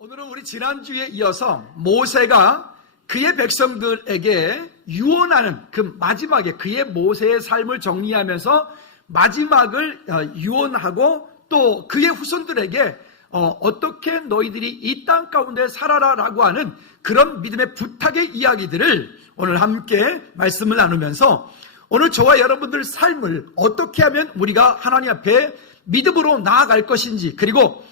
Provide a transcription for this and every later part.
오늘은 우리 지난주에 이어서 모세가 그의 백성들에게 유언하는 그 마지막에 그의 모세의 삶을 정리하면서 마지막을 유언하고 또 그의 후손들에게 어떻게 너희들이 이 땅 가운데 살아라라고 하는 그런 믿음의 부탁의 이야기들을 오늘 함께 말씀을 나누면서 오늘 저와 여러분들 삶을 어떻게 하면 우리가 하나님 앞에 믿음으로 나아갈 것인지, 그리고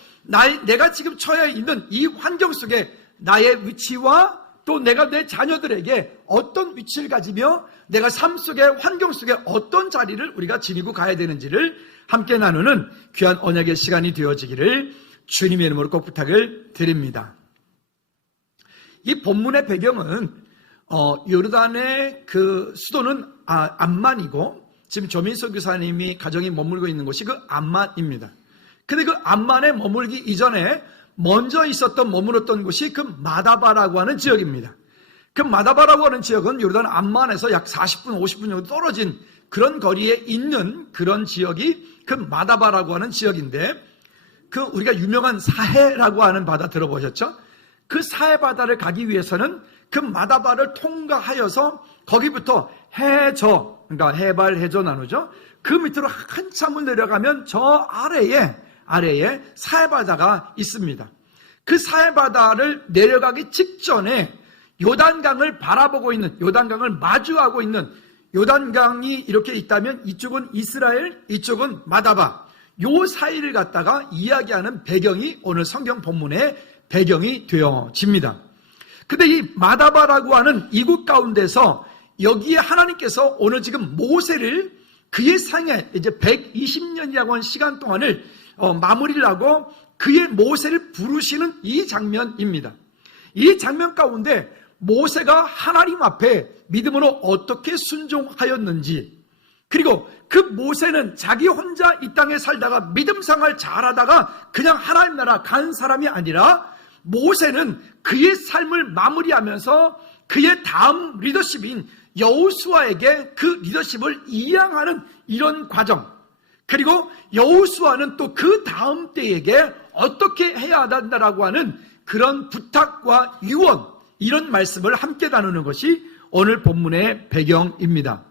내가 지금 처해 있는 이 환경 속에 나의 위치와 또 내가 내 자녀들에게 어떤 위치를 가지며 내가 삶 속에 환경 속에 어떤 자리를 우리가 지니고 가야 되는지를 함께 나누는 귀한 언약의 시간이 되어지기를 주님의 이름으로 꼭 부탁을 드립니다. 이 본문의 배경은 요르단의 그 수도는 암만이고 지금 조민석 교사님이 가정이 머물고 있는 곳이 그 암만입니다. 근데 그 암만에 머물기 이전에 먼저 머물었던 곳이 그 마다바라고 하는 지역입니다. 그 마다바라고 하는 지역은 요르단 암만에서 약 40분, 50분 정도 떨어진 그런 거리에 있는 그런 지역이 그 마다바라고 하는 지역인데, 그 우리가 유명한 사해라고 하는 바다 들어보셨죠? 그 사해 바다를 가기 위해서는 그 마다바를 통과하여서 거기부터 해저, 그러니까 해발, 해저 나누죠? 그 밑으로 한참을 내려가면 저 아래에 사해바다가 있습니다. 그 사해바다를 내려가기 직전에 요단강을 바라보고 있는, 요단강을 마주하고 있는, 요단강이 이렇게 있다면 이쪽은 이스라엘, 이쪽은 마다바, 요 사이를 갖다가 이야기하는 배경이 오늘 성경 본문의 배경이 되어집니다. 근데 이 마다바라고 하는 이곳 가운데서 여기에 하나님께서 오늘 지금 모세를 그의 생애 이제 120년이라고 하는 시간 동안을 마무리를 하고 그의 모세를 부르시는 이 장면입니다. 이 장면 가운데 모세가 하나님 앞에 믿음으로 어떻게 순종하였는지, 그리고 그 모세는 자기 혼자 이 땅에 살다가 믿음 생활 잘하다가 그냥 하나님 나라 간 사람이 아니라 모세는 그의 삶을 마무리하면서 그의 다음 리더십인 여호수아에게 그 리더십을 이양하는 이런 과정, 그리고 여호수아는 또 그 다음 때에게 어떻게 해야 한다라고 하는 그런 부탁과 유언, 이런 말씀을 함께 나누는 것이 오늘 본문의 배경입니다.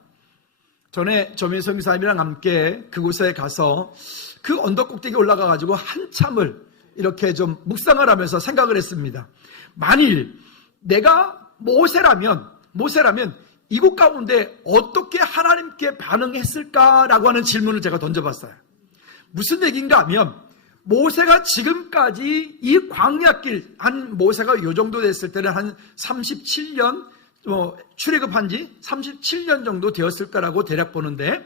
전에 조민석 목사님이랑 함께 그곳에 가서 그 언덕 꼭대기에 올라가 가지고 한참을 이렇게 좀 묵상을 하면서 생각을 했습니다. 만일 내가 모세라면 이곳 가운데 어떻게 하나님께 반응했을까라고 하는 질문을 제가 던져봤어요. 무슨 얘기인가 하면, 모세가 지금까지 이 광야길, 모세가 요 정도 됐을 때는 한 37년, 출애굽한 지 37년 정도 되었을 거라고 대략 보는데,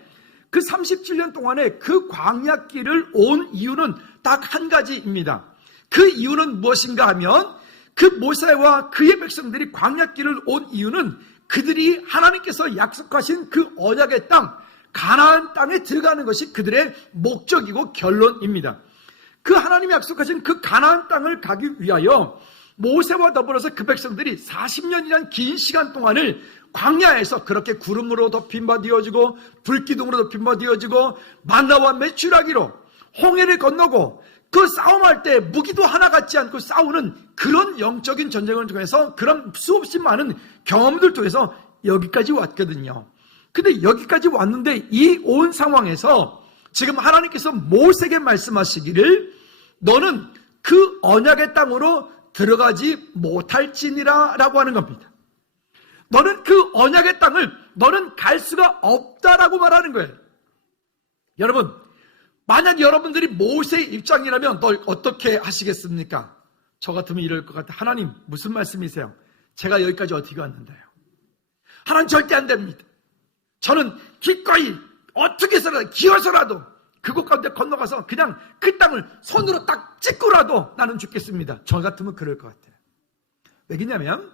그 37년 동안에 그 광야길을 온 이유는 딱 한 가지입니다. 그 이유는 무엇인가 하면, 그 모세와 그의 백성들이 광야길을 온 이유는 그들이 하나님께서 약속하신 그 언약의 땅, 가나안 땅에 들어가는 것이 그들의 목적이고 결론입니다. 그 하나님이 약속하신 그 가나안 땅을 가기 위하여 모세와 더불어서 그 백성들이 40년이란 긴 시간 동안을 광야에서 그렇게 구름으로 덮인 바 되어지고 불기둥으로 덮인 바 되어지고 만나와 메추라기로 홍해를 건너고 그 싸움할 때 무기도 하나 갖지 않고 싸우는 그런 영적인 전쟁을 통해서 그런 수없이 많은 경험들 통해서 여기까지 왔거든요. 근데 여기까지 왔는데 이 온 상황에서 지금 하나님께서 모세에게 말씀하시기를, 너는 그 언약의 땅으로 들어가지 못할지니라 라고 하는 겁니다. 너는 그 언약의 땅을 너는 갈 수가 없다라고 말하는 거예요. 여러분, 만약 여러분들이 모세의 입장이라면 너 어떻게 하시겠습니까? 저 같으면 이럴 것 같아. 하나님, 무슨 말씀이세요? 제가 여기까지 어떻게 왔는데요? 하나님, 절대 안 됩니다. 저는 기꺼이 어떻게 해서라도 기어서라도 그곳 가운데 건너가서 그냥 그 땅을 손으로 딱 찍고라도 나는 죽겠습니다. 저 같으면 그럴 것 같아요. 왜냐면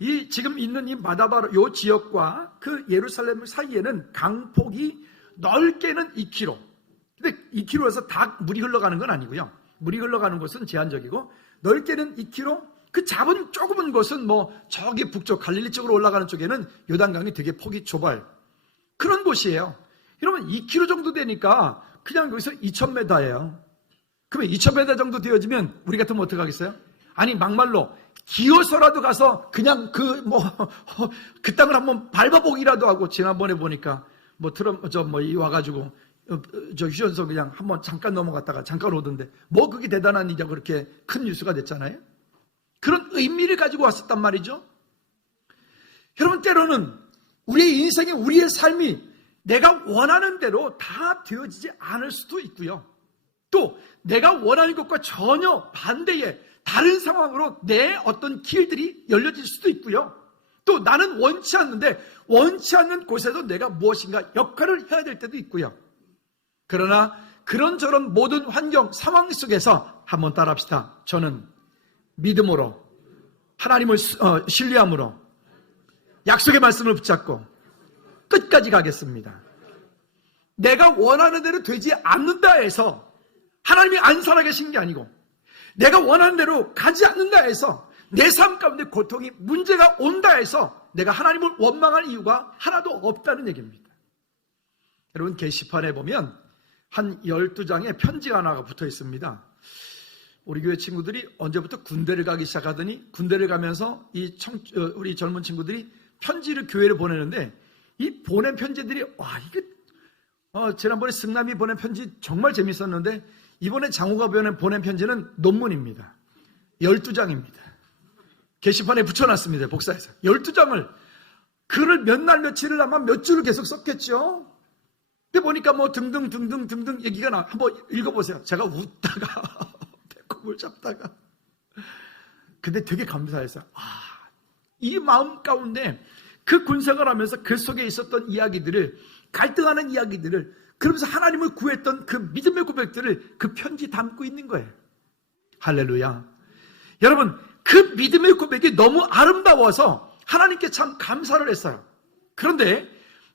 이 지금 있는 이 마다바 요 지역과 그 예루살렘 사이에는 강폭이 넓게는 2km. 근데 2km에서 다 물이 흘러가는 건 아니고요. 물이 흘러가는 곳은 제한적이고 넓게는 2km. 그 작은 조그만 곳은 저기 북쪽 갈릴리 쪽으로 올라가는 쪽에는 요단강이 되게 폭이 좁아요. 그런 곳이에요. 그러면 2km 정도 되니까 그냥 여기서 2000m예요. 그러면 2000m 정도 되어지면 우리 같으면 어떻게 하겠어요? 아니 막말로 기어서라도 가서 그냥 그 땅을 한번 밟아보기라도 하고, 지난번에 보니까 와가지고 휴전선 그냥 한번 잠깐 넘어갔다가 잠깐 오던데 그게 대단한 일이야. 그렇게 큰 뉴스가 됐잖아요. 그런 의미를 가지고 왔었단 말이죠. 여러분, 때로는 우리의 인생에 우리의 삶이 내가 원하는 대로 다 되어지지 않을 수도 있고요. 또 내가 원하는 것과 전혀 반대의 다른 상황으로 내 어떤 길들이 열려질 수도 있고요. 또 나는 원치 않는 곳에서 내가 무엇인가 역할을 해야 될 때도 있고요. 그러나 그런저런 모든 환경, 상황 속에서 한번 따라합시다. 저는 믿음으로, 하나님을 신뢰함으로, 약속의 말씀을 붙잡고 끝까지 가겠습니다. 내가 원하는 대로 되지 않는다 해서 하나님이 안 살아계신 게 아니고, 내가 원하는 대로 가지 않는다 해서 내 삶 가운데 고통이, 문제가 온다 해서 내가 하나님을 원망할 이유가 하나도 없다는 얘기입니다. 여러분, 게시판에 보면 한 12장의 편지가 하나가 붙어 있습니다. 우리 교회 친구들이 언제부터 군대를 가기 시작하더니, 군대를 가면서 우리 젊은 친구들이 편지를 교회를 보내는데, 이 보낸 편지들이 지난번에 승남이 보낸 편지 정말 재밌었는데, 이번에 장호가 보낸 편지는 논문입니다. 12장입니다. 게시판에 붙여놨습니다. 복사해서 12장을, 글을 몇 날 며칠을 아마 몇 줄을 계속 썼겠죠. 근데 보니까 등등 얘기가 나. 한번 읽어보세요. 제가 웃다가 배꼽을 잡다가, 근데 되게 감사했어요. 이 마음 가운데 그 군생활 하면서 그 속에 있었던 이야기들을, 갈등하는 이야기들을, 그러면서 하나님을 구했던 그 믿음의 고백들을 그 편지 담고 있는 거예요. 할렐루야. 여러분, 그 믿음의 고백이 너무 아름다워서 하나님께 참 감사를 했어요. 그런데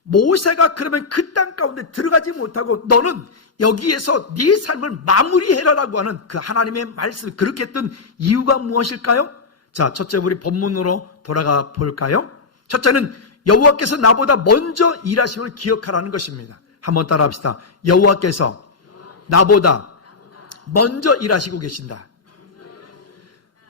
모세가 그러면 그 땅 가운데 들어가지 못하고 너는 여기에서 네 삶을 마무리해라라고 하는 그 하나님의 말씀을 그렇게 했던 이유가 무엇일까요? 자, 첫째, 우리 본문으로 돌아가 볼까요? 첫째는 여호와께서 나보다 먼저 일하심을 기억하라는 것입니다. 한번 따라합시다. 여호와께서 나보다 먼저 일하시고 계신다.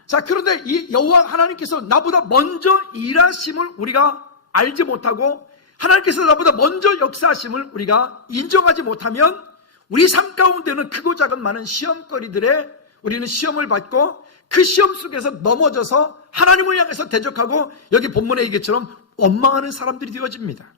자, 그런데 이 여호와 하나님께서 나보다 먼저 일하심을 우리가 알지 못하고, 하나님께서 나보다 먼저 역사하심을 우리가 인정하지 못하면, 우리 삶 가운데는 크고 작은 많은 시험거리들에 우리는 시험을 받고, 그 시험 속에서 넘어져서 하나님을 향해서 대적하고, 여기 본문의 얘기처럼 원망하는 사람들이 되어집니다.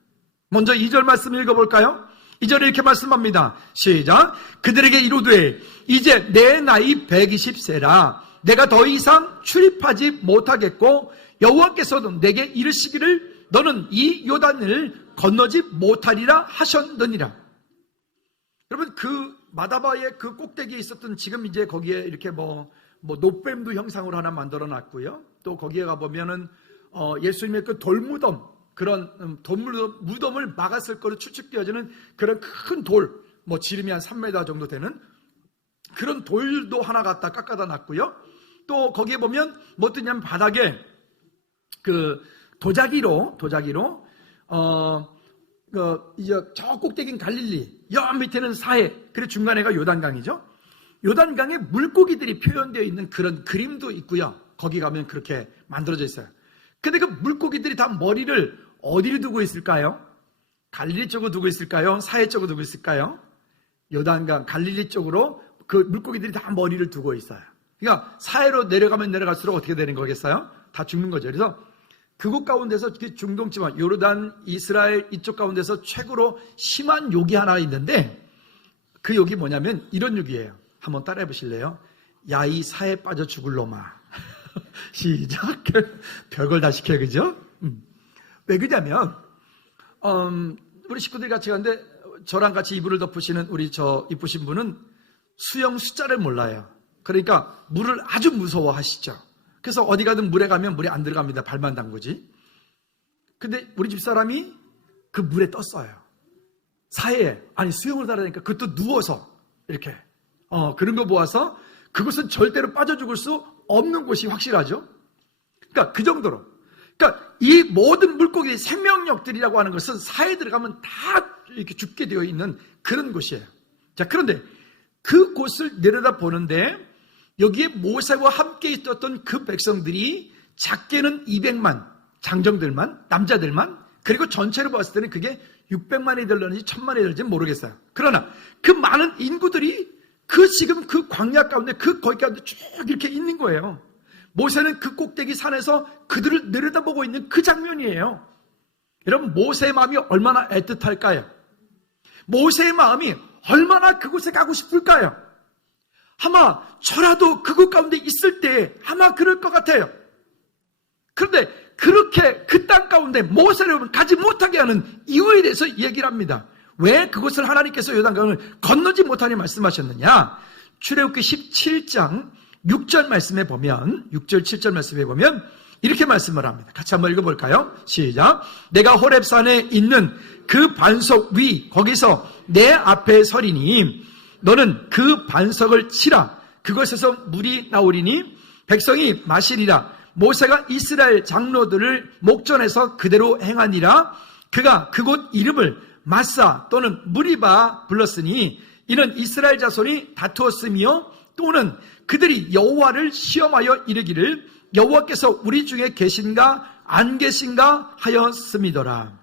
먼저 2절 말씀 읽어볼까요? 2절에 이렇게 말씀합니다. 시작. 그들에게 이르되 이제 내 나이 120세라 내가 더 이상 출입하지 못하겠고, 여호와께서도 내게 이르시기를 너는 이 요단을 건너지 못하리라 하셨느니라. 여러분, 그 마다바의 그 꼭대기에 있었던, 지금 이제 거기에 이렇게 노뱀도 형상으로 하나 만들어 놨고요. 또 거기에 가보면은 예수님의 그 돌무덤, 그런 무덤을 막았을 거로 추측되어지는 그런 큰 돌, 지름이 한 3m 정도 되는 그런 돌도 하나 갖다 깎아다 놨고요. 또 거기에 보면 뭐 뜨냐면 바닥에 그 도자기로 이제 저 꼭대기는 갈릴리, 여 밑에는 사해, 그리고 중간에가 요단강이죠. 요단강에 물고기들이 표현되어 있는 그런 그림도 있고요. 거기 가면 그렇게 만들어져 있어요. 근데 그 물고기들이 다 머리를 어디를 두고 있을까요? 갈릴리 쪽으로 두고 있을까요? 사해 쪽으로 두고 있을까요? 요단강, 갈릴리 쪽으로 그 물고기들이 다 머리를 두고 있어요. 그러니까 사해로 내려가면 내려갈수록 어떻게 되는 거겠어요? 다 죽는 거죠. 그래서 그곳 가운데서 중동지방, 요르단, 이스라엘 이쪽 가운데서 최고로 심한 욕이 하나 있는데, 그 욕이 뭐냐면 이런 욕이에요. 한번 따라해 보실래요? 야, 이 사해 빠져 죽을 놈아. 시작. 별걸 다 시켜요, 그죠? 왜 그러냐면, 우리 식구들이 같이 가는데 저랑 같이 이불을 덮으시는 우리 이쁘신 분은 수영 숫자를 몰라요. 그러니까 물을 아주 무서워하시죠. 그래서 어디 가든 물에 가면 물에 안 들어갑니다. 발만 담그지. 근데 우리 집사람이 그 물에 떴어요. 사해에, 수영을 하라니까 그것도 누워서 이렇게 그런 거 보아서 그것은 절대로 빠져 죽을 수 없는 곳이 확실하죠. 그러니까 그 정도로, 그러니까 이 모든 물고기 생명력들이라고 하는 것은 사해에 들어가면 다 이렇게 죽게 되어 있는 그런 곳이에요. 자, 그런데 그 곳을 내려다 보는데 여기에 모세와 함께 있었던 그 백성들이 작게는 200만, 장정들만, 남자들만, 그리고 전체로 봤을 때는 그게 600만이 될런지 1000만이 될지 모르겠어요. 그러나 그 많은 인구들이 지금 그 광야 가운데, 거기 가운데 쭉 이렇게 있는 거예요. 모세는 그 꼭대기 산에서 그들을 내려다보고 있는 그 장면이에요. 여러분, 모세의 마음이 얼마나 애틋할까요? 모세의 마음이 얼마나 그곳에 가고 싶을까요? 아마 저라도 그곳 가운데 있을 때 아마 그럴 것 같아요. 그런데 그렇게 그 땅 가운데 모세를 가지 못하게 하는 이유에 대해서 얘기를 합니다. 왜 그곳을 하나님께서 요단강을 건너지 못하니 말씀하셨느냐? 출애굽기 17장 6절 말씀에 보면, 6절 7절 말씀에 보면 이렇게 말씀을 합니다. 같이 한번 읽어볼까요? 시작. 내가 호렙산에 있는 그 반석 위, 거기서 내 앞에 서리니 너는 그 반석을 치라. 그것에서 물이 나오리니 백성이 마시리라. 모세가 이스라엘 장로들을 목전에서 그대로 행하니라. 그가 그곳 이름을 마사 또는 무리바 불렀으니 이는 이스라엘 자손이 다투었으며 또는 그들이 여호와를 시험하여 이르기를 여호와께서 우리 중에 계신가 안 계신가 하였음이더라.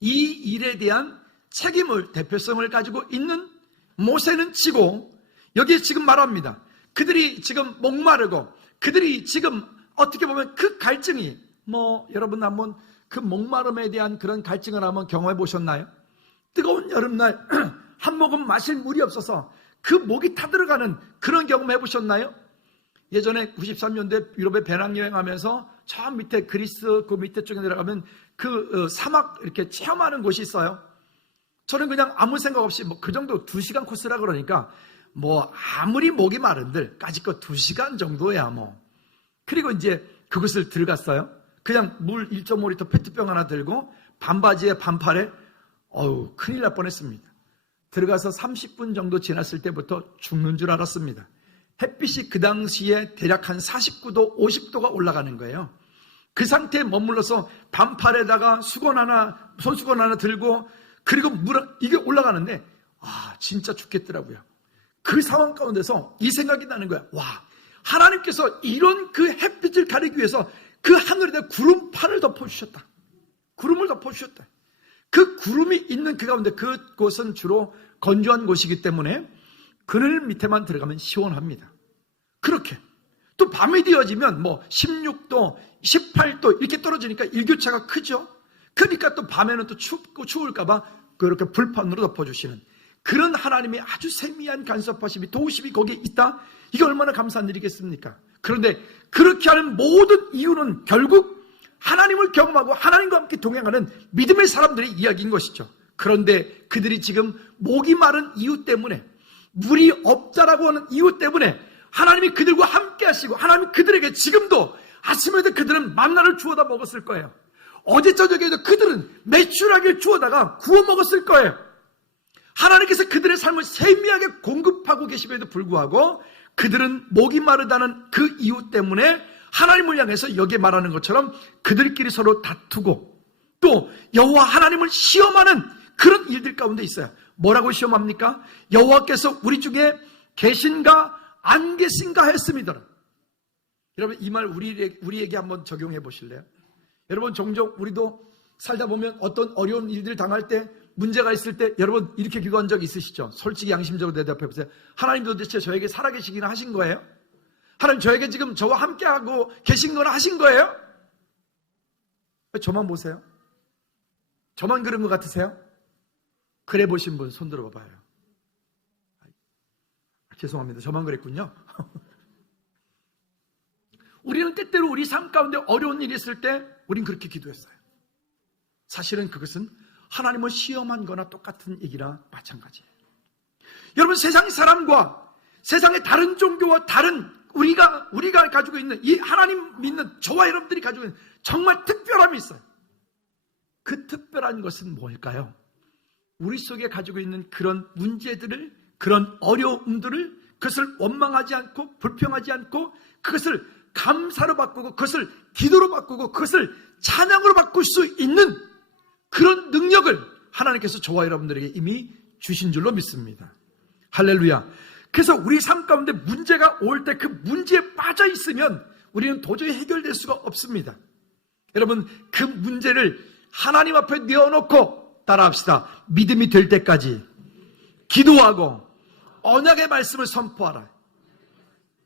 이 일에 대한 책임을, 대표성을 가지고 있는 모세는 치고 여기에 지금 말합니다. 그들이 지금 목마르고 그들이 지금 어떻게 보면 그 갈증이, 여러분 한번 그 목마름에 대한 그런 갈증을 한번 경험해 보셨나요? 뜨거운 여름날 한 모금 마실 물이 없어서 그 목이 타들어가는 그런 경험 해보셨나요? 예전에 93년도에 유럽에 배낭여행하면서 저 밑에 그리스 그 밑에 쪽에 내려가면 그 사막 이렇게 체험하는 곳이 있어요. 저는 그냥 아무 생각 없이 그 정도 2시간 코스라 그러니까 아무리 목이 마른들 까짓것 2시간 정도야 그리고 이제 그곳을 들어갔어요. 그냥 물 1.5리터 페트병 하나 들고 반바지에 반팔에 큰일 날 뻔했습니다. 들어가서 30분 정도 지났을 때부터 죽는 줄 알았습니다. 햇빛이 그 당시에 대략 한 49도, 50도가 올라가는 거예요. 그 상태에 머물러서 반팔에다가 손수건 하나 들고 그리고 이게 올라가는데 진짜 죽겠더라고요. 그 상황 가운데서 이 생각이 나는 거야. 하나님께서 이런 그 햇빛을 가리기 위해서 그 하늘에다 구름판을 덮어주셨다. 구름을 덮어주셨다. 그 구름이 있는 그 가운데 그곳은 주로 건조한 곳이기 때문에 그늘 밑에만 들어가면 시원합니다. 그렇게 또 밤이 되어지면 16도, 18도 이렇게 떨어지니까 일교차가 크죠. 그러니까 또 밤에는 또 춥고 추울까봐 그렇게 불판으로 덮어주시는 그런 하나님의 아주 세미한 간섭하심이, 도우심이 거기에 있다. 이게 얼마나 감사한 일이겠습니까? 그런데 그렇게 하는 모든 이유는 결국 하나님을 경험하고 하나님과 함께 동행하는 믿음의 사람들의 이야기인 것이죠. 그런데 그들이 지금 목이 마른 이유 때문에, 물이 없다라고 하는 이유 때문에 하나님이 그들과 함께 하시고 하나님이 그들에게 지금도 아침에도 그들은 만나를 주워다 먹었을 거예요. 어제 저녁에도 그들은 메추라기를 주워다가 구워 먹었을 거예요. 하나님께서 그들의 삶을 세미하게 공급하고 계심에도 불구하고 그들은 목이 마르다는 그 이유 때문에 하나님을 향해서 여기에 말하는 것처럼 그들끼리 서로 다투고 또 여호와 하나님을 시험하는 그런 일들 가운데 있어요. 뭐라고 시험합니까? 여호와께서 우리 중에 계신가 안 계신가 했습니다. 여러분 이 말 우리에게 한번 적용해 보실래요? 여러분 종종 우리도 살다 보면 어떤 어려운 일들 당할 때, 문제가 있을 때 여러분 이렇게 기도한 적 있으시죠? 솔직히 양심적으로 대답해 보세요. 하나님 도대체 저에게 살아계시기나 하신 거예요? 하나님 저에게 지금 저와 함께하고 계신 거나 하신 거예요? 저만 보세요. 저만 그런 것 같으세요? 그래 보신 분 손 들어 봐봐요. 죄송합니다. 저만 그랬군요. 우리는 때때로 우리 삶 가운데 어려운 일이 있을 때 우린 그렇게 기도했어요. 사실은 그것은 하나님을 시험한 거나 똑같은 얘기나 마찬가지예요. 여러분 세상 사람과 세상의 다른 종교와 다른 우리가 가지고 있는 이 하나님 믿는 저와 여러분들이 가지고 있는 정말 특별함이 있어요. 그 특별한 것은 뭘까요? 우리 속에 가지고 있는 그런 문제들을, 그런 어려움들을, 그것을 원망하지 않고 불평하지 않고 그것을 감사로 바꾸고 그것을 기도로 바꾸고 그것을 찬양으로 바꿀 수 있는 그런 능력을 하나님께서 저와 여러분들에게 이미 주신 줄로 믿습니다. 할렐루야. 그래서 우리 삶 가운데 문제가 올 때 그 문제에 빠져 있으면 우리는 도저히 해결될 수가 없습니다. 여러분, 그 문제를 하나님 앞에 내어놓고 따라합시다. 믿음이 될 때까지 기도하고 언약의 말씀을 선포하라.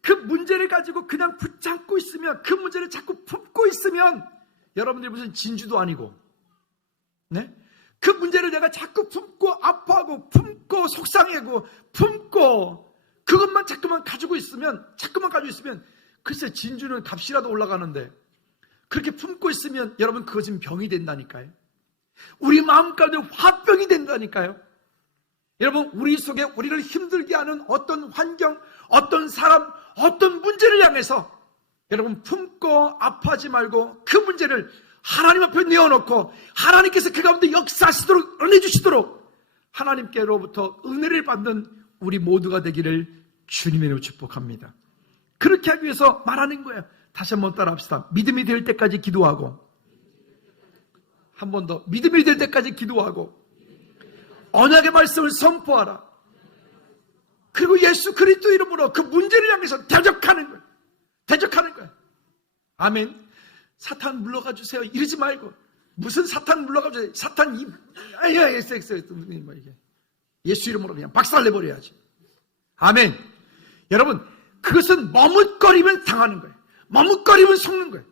그 문제를 가지고 그냥 붙잡고 있으면, 그 문제를 자꾸 품고 있으면 여러분들이 무슨 진주도 아니고, 네? 그 문제를 내가 자꾸 품고 아파하고 품고 속상해하고 품고 그것만 자꾸만 가지고 있으면 글쎄 진주는 값이라도 올라가는데, 그렇게 품고 있으면 여러분 그것은 병이 된다니까요. 우리 마음 가운데 화병이 된다니까요. 여러분, 우리 속에 우리를 힘들게 하는 어떤 환경, 어떤 사람, 어떤 문제를 향해서 여러분 품고 아파하지 말고 그 문제를 하나님 앞에 내어놓고 하나님께서 그 가운데 역사하시도록, 은혜 주시도록 하나님께로부터 은혜를 받는 우리 모두가 되기를 주님의 이름으로 축복합니다. 그렇게 하기 위해서 말하는 거예요. 다시 한번 따라합시다. 믿음이 될 때까지 기도하고, 한 번 더, 믿음이 될 때까지 기도하고 언약의 말씀을 선포하라. 그리고 예수 그리스도 이름으로 그 문제를 향해서 대적하는 거예요. 대적하는 거예요. 아멘. 사탄 물러가 주세요 이러지 말고, 무슨 사탄 물러가 주세요, 사탄 예수 이름으로 그냥 박살내버려야지. 아멘. 여러분, 그것은 머뭇거리면 당하는 거예요. 머뭇거리면 속는 거예요.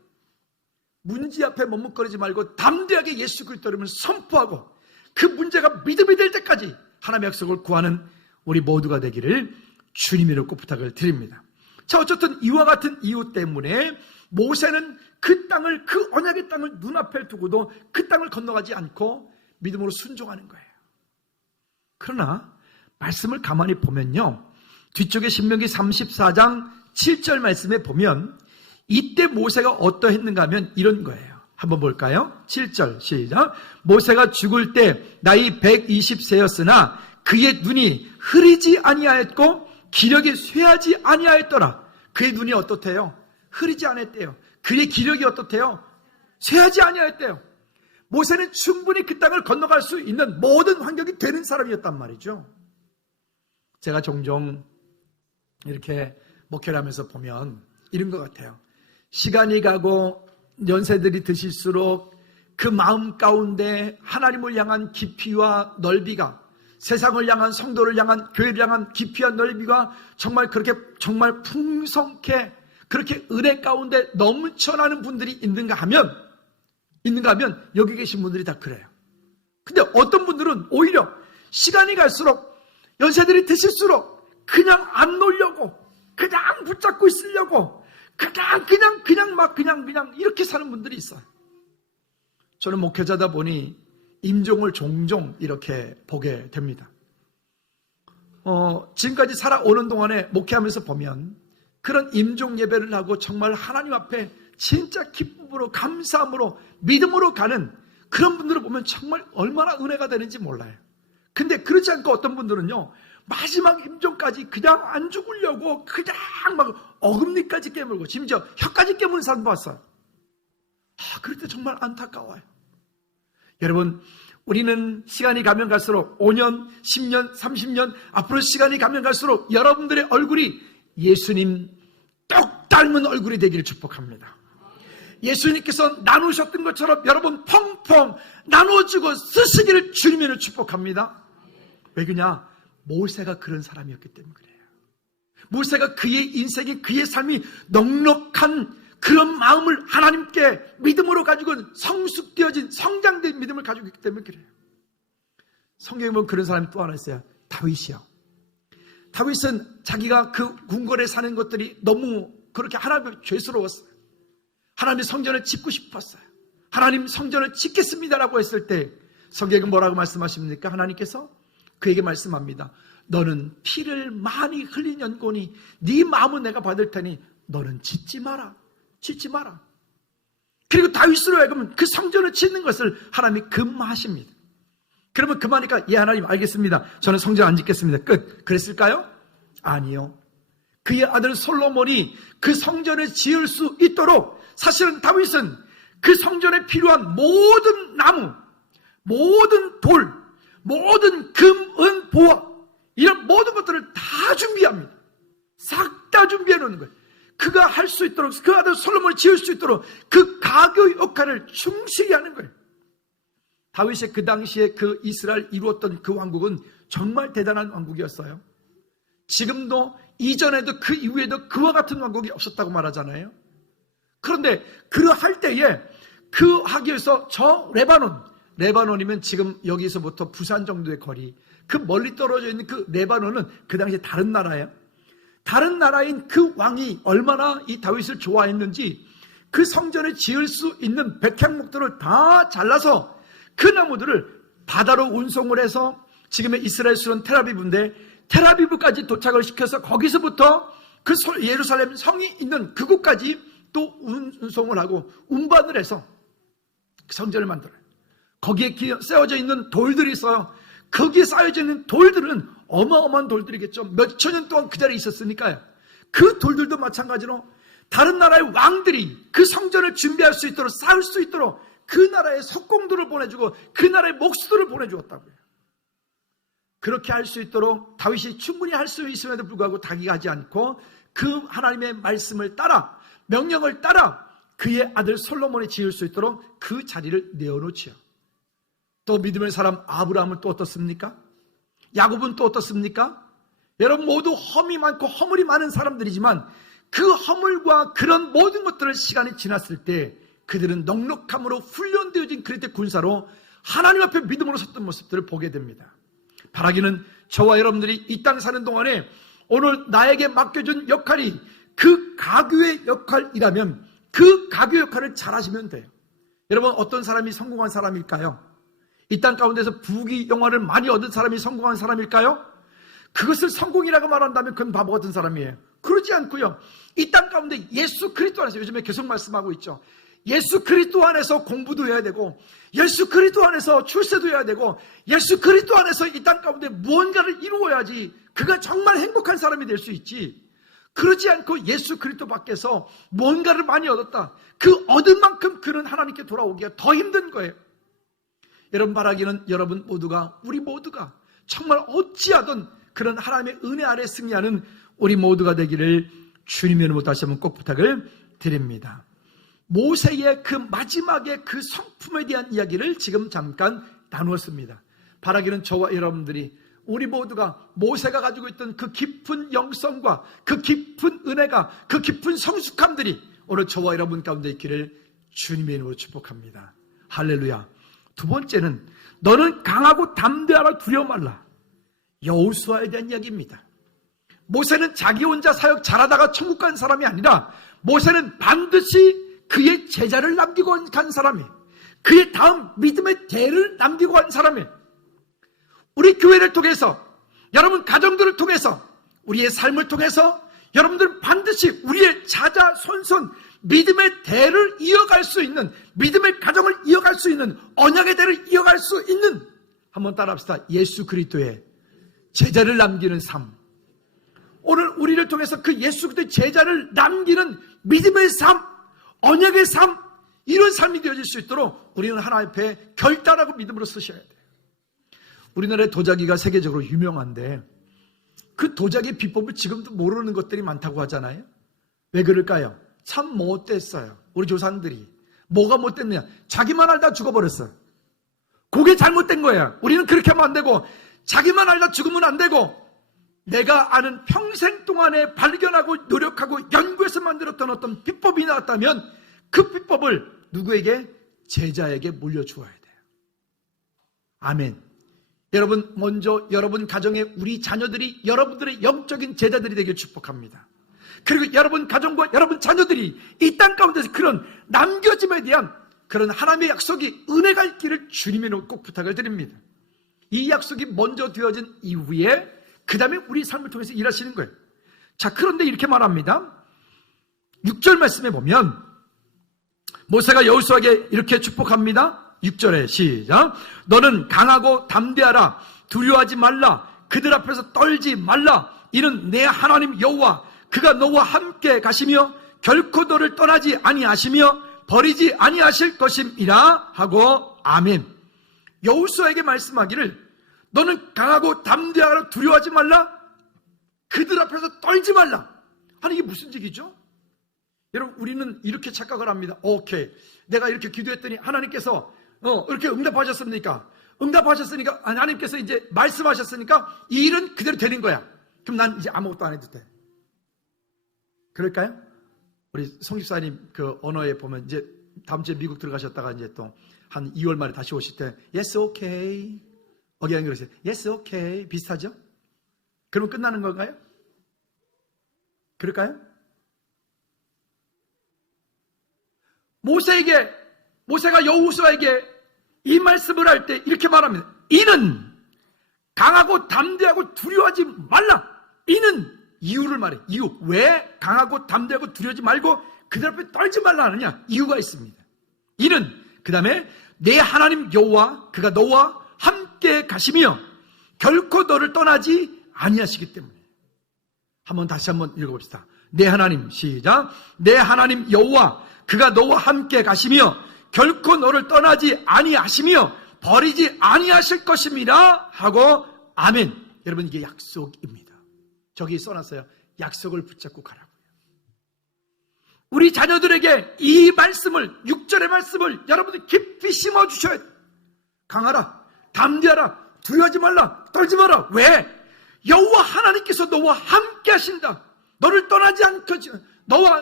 문제 앞에 머뭇거리지 말고 담대하게 예수 그리스도 이름을 선포하고 그 문제가 믿음이 될 때까지 하나님의 약속을 구하는 우리 모두가 되기를 주님의 이름으로 부탁을 드립니다. 자, 어쨌든 이와 같은 이유 때문에 모세는 그 땅을, 그 언약의 땅을 눈앞에 두고도 그 땅을 건너가지 않고 믿음으로 순종하는 거예요. 그러나 말씀을 가만히 보면요, 뒤쪽에 신명기 34장 7절 말씀에 보면 이때 모세가 어떠했는가 하면 이런 거예요. 한번 볼까요? 7절 시작. 모세가 죽을 때 나이 120세였으나 그의 눈이 흐리지 아니하였고 기력이 쇠하지 아니하였더라. 그의 눈이 어떻대요? 흐리지 않았대요. 그의 기력이 어떻대요? 쇠하지 아니하였대요. 모세는 충분히 그 땅을 건너갈 수 있는 모든 환경이 되는 사람이었단 말이죠. 제가 종종 이렇게 목회를 하면서 보면 이런 것 같아요. 시간이 가고 연세들이 드실수록 그 마음 가운데 하나님을 향한 깊이와 넓이가, 세상을 향한, 성도를 향한, 교회를 향한 깊이와 넓이가 정말 그렇게 정말 풍성케 그렇게 은혜 가운데 넘쳐나는 분들이 있는가 하면 여기 계신 분들이 다 그래요. 근데 어떤 분들은 오히려 시간이 갈수록, 연세들이 드실수록 그냥 안 놓으려고, 그냥 붙잡고 있으려고, 그냥 이렇게 사는 분들이 있어요. 저는 목회자다 보니 임종을 종종 이렇게 보게 됩니다. 지금까지 살아오는 동안에 목회하면서 보면 그런 임종 예배를 하고 정말 하나님 앞에 진짜 기쁨으로, 감사함으로, 믿음으로 가는 그런 분들을 보면 정말 얼마나 은혜가 되는지 몰라요. 근데 그렇지 않고 어떤 분들은요, 마지막 임종까지 그냥 안 죽으려고 그냥 막 어금니까지 깨물고 심지어 혀까지 깨무는 사람도 봤어요. 그럴 때 정말 안타까워요. 여러분, 우리는 시간이 가면 갈수록 5년, 10년, 30년 앞으로 시간이 가면 갈수록 여러분들의 얼굴이 예수님 똑 닮은 얼굴이 되기를 축복합니다. 예수님께서 나누셨던 것처럼 여러분 펑펑 나눠주고 쓰시기를 주님으로 축복합니다. 왜 그러냐? 모세가 그런 사람이었기 때문에 그래요. 모세가 그의 인생이, 그의 삶이 넉넉한 그런 마음을 하나님께 믿음으로 가지고 성숙되어진, 성장된 믿음을 가지고 있기 때문에 그래요. 성경에 보면 그런 사람이 또 하나 있어요. 다윗이요. 다윗은 자기가 그 궁궐에 사는 것들이 너무 그렇게 하나님 앞에 죄스러웠어요. 하나님 성전을 짓고 싶었어요. 하나님 성전을 짓겠습니다라고 했을 때 성경에 뭐라고 말씀하십니까? 하나님께서 그에게 말씀합니다. 너는 피를 많이 흘린 연고니 네 마음은 내가 받을 테니 너는 짓지 마라. 짓지 마라. 그리고 다윗으로 하여금 그 성전을 짓는 것을 하나님이 금하십니다. 그러면 금하니까 예 하나님 알겠습니다. 저는 성전 안 짓겠습니다. 끝. 그랬을까요? 아니요. 그의 아들 솔로몬이 그 성전을 지을 수 있도록 사실은 다윗은 그 성전에 필요한 모든 나무, 모든 돌, 모든 금, 은, 보화 이런 모든 것들을 다 준비합니다. 싹 다 준비해 놓는 거예요. 그가 할 수 있도록, 그 아들 솔로몬이 지을 수 있도록 그 가교 역할을 충실히 하는 거예요. 다윗이 그 당시에 그 이스라엘 이루었던 그 왕국은 정말 대단한 왕국이었어요. 지금도 이전에도 그 이후에도 그와 같은 왕국이 없었다고 말하잖아요. 그런데 그러할 때에 그 하기 위해서 저 레바논이면 지금 여기서부터 부산 정도의 거리, 그 멀리 떨어져 있는 그 레바논은 그 당시에 다른 나라예요. 다른 나라인 그 왕이 얼마나 이 다윗을 좋아했는지 그 성전을 지을 수 있는 백향목들을 다 잘라서 그 나무들을 바다로 운송을 해서 지금의 이스라엘 수도는 텔아비브인데 텔아비브까지 도착을 시켜서 거기서부터 그 예루살렘 성이 있는 그곳까지 또 운송을 하고 운반을 해서 성전을 만들어요. 거기에 쌓여져 있는 돌들이 있어요. 거기에 쌓여져 있는 돌들은 어마어마한 돌들이겠죠. 몇천 년 동안 그 자리에 있었으니까요. 그 돌들도 마찬가지로 다른 나라의 왕들이 그 성전을 준비할 수 있도록, 쌓을 수 있도록 그 나라의 석공들을 보내주고 그 나라의 목수들을 보내주었다고요. 그렇게 할 수 있도록 다윗이 충분히 할 수 있음에도 불구하고 자기가 하지 않고 그 하나님의 말씀을 따라, 명령을 따라 그의 아들 솔로몬이 지을 수 있도록 그 자리를 내어놓지요. 또 믿음의 사람 아브라함은 또 어떻습니까? 야곱은 또 어떻습니까? 여러분 모두 험이 많고 허물이 많은 사람들이지만 그 허물과 그런 모든 것들을 시간이 지났을 때 그들은 넉넉함으로 훈련되어진 그리스도의 군사로 하나님 앞에 믿음으로 섰던 모습들을 보게 됩니다. 바라기는 저와 여러분들이 이 땅 사는 동안에 오늘 나에게 맡겨준 역할이 그 가교의 역할이라면 그 가교 역할을 잘 하시면 돼요. 여러분 어떤 사람이 성공한 사람일까요? 이 땅 가운데서 부귀 영화를 많이 얻은 사람이 성공한 사람일까요? 그것을 성공이라고 말한다면 그건 바보 같은 사람이에요. 그러지 않고요. 이 땅 가운데 예수 그리스도 안에서, 요즘에 계속 말씀하고 있죠. 예수 그리스도 안에서 공부도 해야 되고, 예수 그리스도 안에서 출세도 해야 되고, 예수 그리스도 안에서 이 땅 가운데 무언가를 이루어야지 그가 정말 행복한 사람이 될 수 있지. 그러지 않고 예수 그리스도 밖에서 뭔가를 많이 얻었다. 그 얻은 만큼 그는 하나님께 돌아오기가 더 힘든 거예요. 여러분 바라기는 여러분 모두가, 우리 모두가 정말 어찌하든 그런 하나님의 은혜 아래 승리하는 우리 모두가 되기를 주님의 이름으로 다시 한번 꼭 부탁을 드립니다. 모세의 그 마지막의 그 성품에 대한 이야기를 지금 잠깐 나누었습니다. 바라기는 저와 여러분들이, 우리 모두가 모세가 가지고 있던 그 깊은 영성과 그 깊은 은혜가, 그 깊은 성숙함들이 오늘 저와 여러분 가운데 있기를 주님의 이름으로 축복합니다. 할렐루야. 두 번째는 너는 강하고 담대하라, 두려워 말라. 여호수아에 대한 이야기입니다. 모세는 자기 혼자 사역 잘하다가 천국 간 사람이 아니라 모세는 반드시 그의 제자를 남기고 간 사람이에요. 그의 다음 믿음의 대를 남기고 간 사람이에요. 우리 교회를 통해서, 여러분 가정들을 통해서, 우리의 삶을 통해서 여러분들은 반드시 우리의 자자손손 믿음의 대를 이어갈 수 있는, 믿음의 가정을 이어갈 수 있는, 언약의 대를 이어갈 수 있는, 한번 따라합시다. 예수 그리스도의 제자를 남기는 삶. 오늘 우리를 통해서 그 예수 그리스도의 제자를 남기는 믿음의 삶, 언약의 삶, 이런 삶이 되어질 수 있도록 우리는 하나님 앞에 결단하고 믿음으로 쓰셔야 돼요. 우리나라의 도자기가 세계적으로 유명한데 그 도자기의 비법을 지금도 모르는 것들이 많다고 하잖아요. 왜 그럴까요? 참 못됐어요. 우리 조상들이. 뭐가 못됐느냐? 자기만 알다 죽어버렸어요. 그게 잘못된 거야. 우리는 그렇게 하면 안 되고, 자기만 알다 죽으면 안 되고, 내가 아는 평생 동안에 발견하고 노력하고 연구해서 만들었던 어떤 비법이 나왔다면 그 비법을 누구에게? 제자에게 물려주어야 돼요. 아멘. 여러분, 먼저 여러분 가정에 우리 자녀들이 여러분들의 영적인 제자들이 되길 축복합니다. 그리고 여러분 가정과 여러분 자녀들이 이 땅 가운데서 그런 남겨짐에 대한 그런 하나님의 약속이, 은혜가 있기를 주님의 이름으로 꼭 부탁을 드립니다. 이 약속이 먼저 되어진 이후에 그 다음에 우리 삶을 통해서 일하시는 거예요. 자, 그런데 이렇게 말합니다. 6절 말씀에 보면 모세가 여호수아에게 이렇게 축복합니다. 6절에 시작. 너는 강하고 담대하라, 두려워하지 말라, 그들 앞에서 떨지 말라. 이는 내 하나님 여호와, 그가 너와 함께 가시며 결코 너를 떠나지 아니하시며 버리지 아니하실 것임이라 하고. 아멘. 여호수아에게 말씀하기를 너는 강하고 담대하라. 두려워하지 말라. 그들 앞에서 떨지 말라. 아니 이게 무슨 얘기죠? 여러분 우리는 이렇게 착각을 합니다. 오케이, 내가 이렇게 기도했더니 하나님께서 이렇게 응답하셨습니까? 응답하셨으니까 하나님께서 이제 말씀하셨으니까 이 일은 그대로 되는 거야. 그럼 난 이제 아무것도 안 해도 돼. 그럴까요? 우리 성집사님 그 언어에 보면 이제 다음 주에 미국 들어가셨다가 이제 또 한 2월 말에 다시 오실 때 Yes, okay. 어기양 그러세요. Yes, okay. 비슷하죠? 그러면 끝나는 건가요? 그럴까요? 모세가 여호수아에게 이 말씀을 할 때 이렇게 말합니다. 이는 강하고 담대하고 두려워하지 말라. 이는 이유를 말해. 이유. 왜 강하고 담대하고 두려워하지 말고 그들 앞에 떨지 말라 하느냐? 이유가 있습니다. 이는 그 다음에 내 하나님 여호와 그가 너와 함께 가시며 결코 너를 떠나지 아니하시기 때문에. 다시 한번 읽어봅시다. 내 하나님, 시작. 내 하나님 여호와 그가 너와 함께 가시며 결코 너를 떠나지 아니하시며 버리지 아니하실 것입니다 하고 아멘. 여러분 이게 약속입니다. 저기 써놨어요. 약속을 붙잡고 가라고요. 우리 자녀들에게 이 말씀을, 6절의 말씀을 여러분들 깊이 심어주셔야 돼요. 강하라, 담대하라, 두려워하지 말라, 떨지 마라. 왜? 여호와 하나님께서 너와 함께 하신다. 너를 떠나지 않고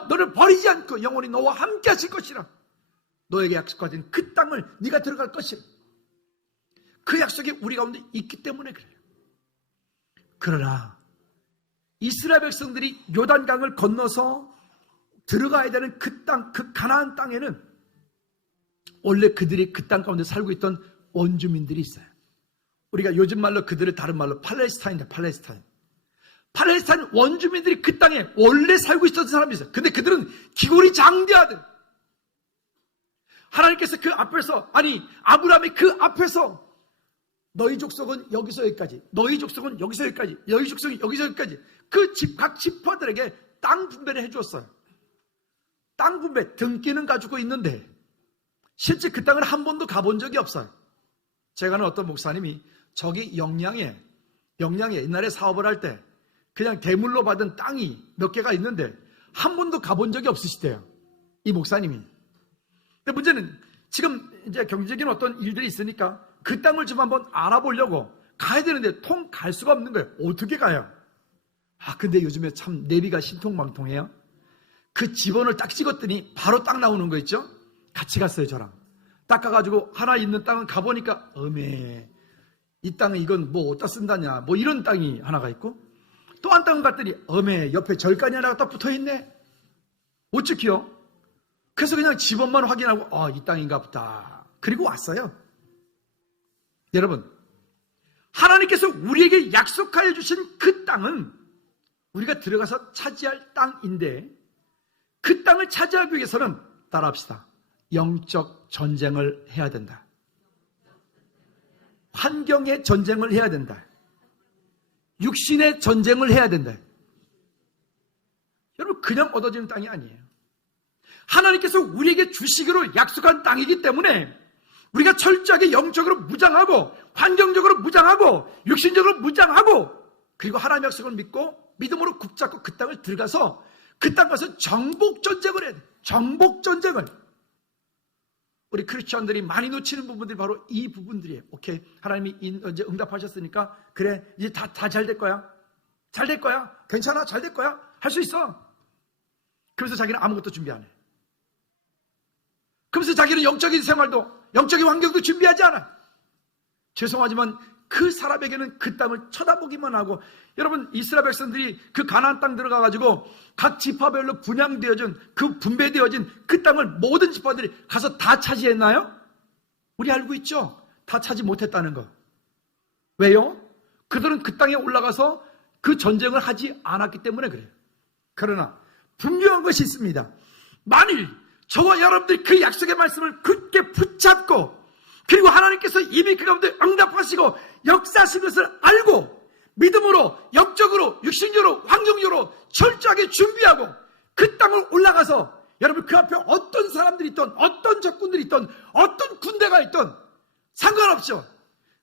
너를 버리지 않고 영원히 너와 함께 하실 것이라. 너에게 약속하신 그 땅을 네가 들어갈 것이라. 그 약속이 우리 가운데 있기 때문에 그래요. 그러나 이스라엘 백성들이 요단강을 건너서 들어가야 되는 그 땅, 그 가나안 땅에는 원래 그들이 그 땅 가운데 살고 있던 원주민들이 있어요. 우리가 요즘 말로 그들을 다른 말로 팔레스타인이다. 팔레스타인 원주민들이 그 땅에 원래 살고 있었던 사람이 있어요. 근데 그들은 기골이 장대하대. 하나님께서 그 앞에서, 아브라함이 그 앞에서 너희 족속은 여기서 여기까지, 너희 족속은 여기서 여기까지, 너희 족속은 여기서 여기까지 각 지파들에게 땅 분배를 해주었어요. 땅 분배, 등기는 가지고 있는데 실제 그 땅을 한 번도 가본 적이 없어요. 제가 아는 어떤 목사님이 저기 영양에 옛날에 사업을 할 때 그냥 대물로 받은 땅이 몇 개가 있는데 한 번도 가본 적이 없으시대요. 이 목사님이. 근데 문제는 지금 이제 경제적인 어떤 일들이 있으니까 그 땅을 좀 한번 알아보려고 가야 되는데 통 갈 수가 없는 거예요. 어떻게 가요? 근데 요즘에 참 내비가 신통방통해요. 그 지번을 딱 찍었더니 바로 땅 나오는 거 있죠? 같이 갔어요, 저랑. 딱 가가지고 하나 있는 땅은 가보니까 이 땅은 이건 뭐 어디다 쓴다냐, 뭐 이런 땅이 하나가 있고, 또 한 땅을 갔더니 옆에 절간이 하나가 딱 붙어있네. 어쩌기요? 그래서 그냥 지번만 확인하고 이 땅인가 보다. 그리고 왔어요. 여러분, 하나님께서 우리에게 약속하여 주신 그 땅은 우리가 들어가서 차지할 땅인데, 그 땅을 차지하기 위해서는 따라합시다. 영적 전쟁을 해야 된다. 환경의 전쟁을 해야 된다. 육신의 전쟁을 해야 된다. 여러분, 그냥 얻어지는 땅이 아니에요. 하나님께서 우리에게 주시기로 약속한 땅이기 때문에 우리가 철저하게 영적으로 무장하고, 환경적으로 무장하고, 육신적으로 무장하고, 그리고 하나님의 약속을 믿고 믿음으로 붙잡고 그 땅을 들어가서 그 땅 가서 정복전쟁을 해야 돼. 정복전쟁을. 우리 크리스천들이 많이 놓치는 부분들이 바로 이 부분들이에요. 오케이, 하나님이 이제 응답하셨으니까 그래, 이제 다 잘 될 거야. 잘 될 거야. 괜찮아, 잘 될 거야. 할 수 있어. 그래서 자기는 아무것도 준비 안 해. 그래서 자기는 영적인 생활도, 영적인 환경도 준비하지 않아. 죄송하지만 그 사람에게는 그 땅을 쳐다보기만 하고, 여러분, 이스라엘 백성들이 그 가나안 땅 들어가가지고 각 지파별로 분양되어진, 그 분배되어진 그 땅을 모든 지파들이 가서 다 차지했나요? 우리 알고 있죠? 다 차지 못했다는 거. 왜요? 그들은 그 땅에 올라가서 그 전쟁을 하지 않았기 때문에 그래요. 그러나 분명한 것이 있습니다. 만일 저와 여러분들이 그 약속의 말씀을 굳게 붙잡고, 그리고 하나님께서 이미 그 가운데 응답하시고 역사하신 것을 알고 믿음으로, 영적으로, 육신적으로, 환경적으로 철저하게 준비하고 그 땅을 올라가서, 여러분, 그 앞에 어떤 사람들이 있던, 어떤 적군들이 있던, 어떤 군대가 있던 상관없죠.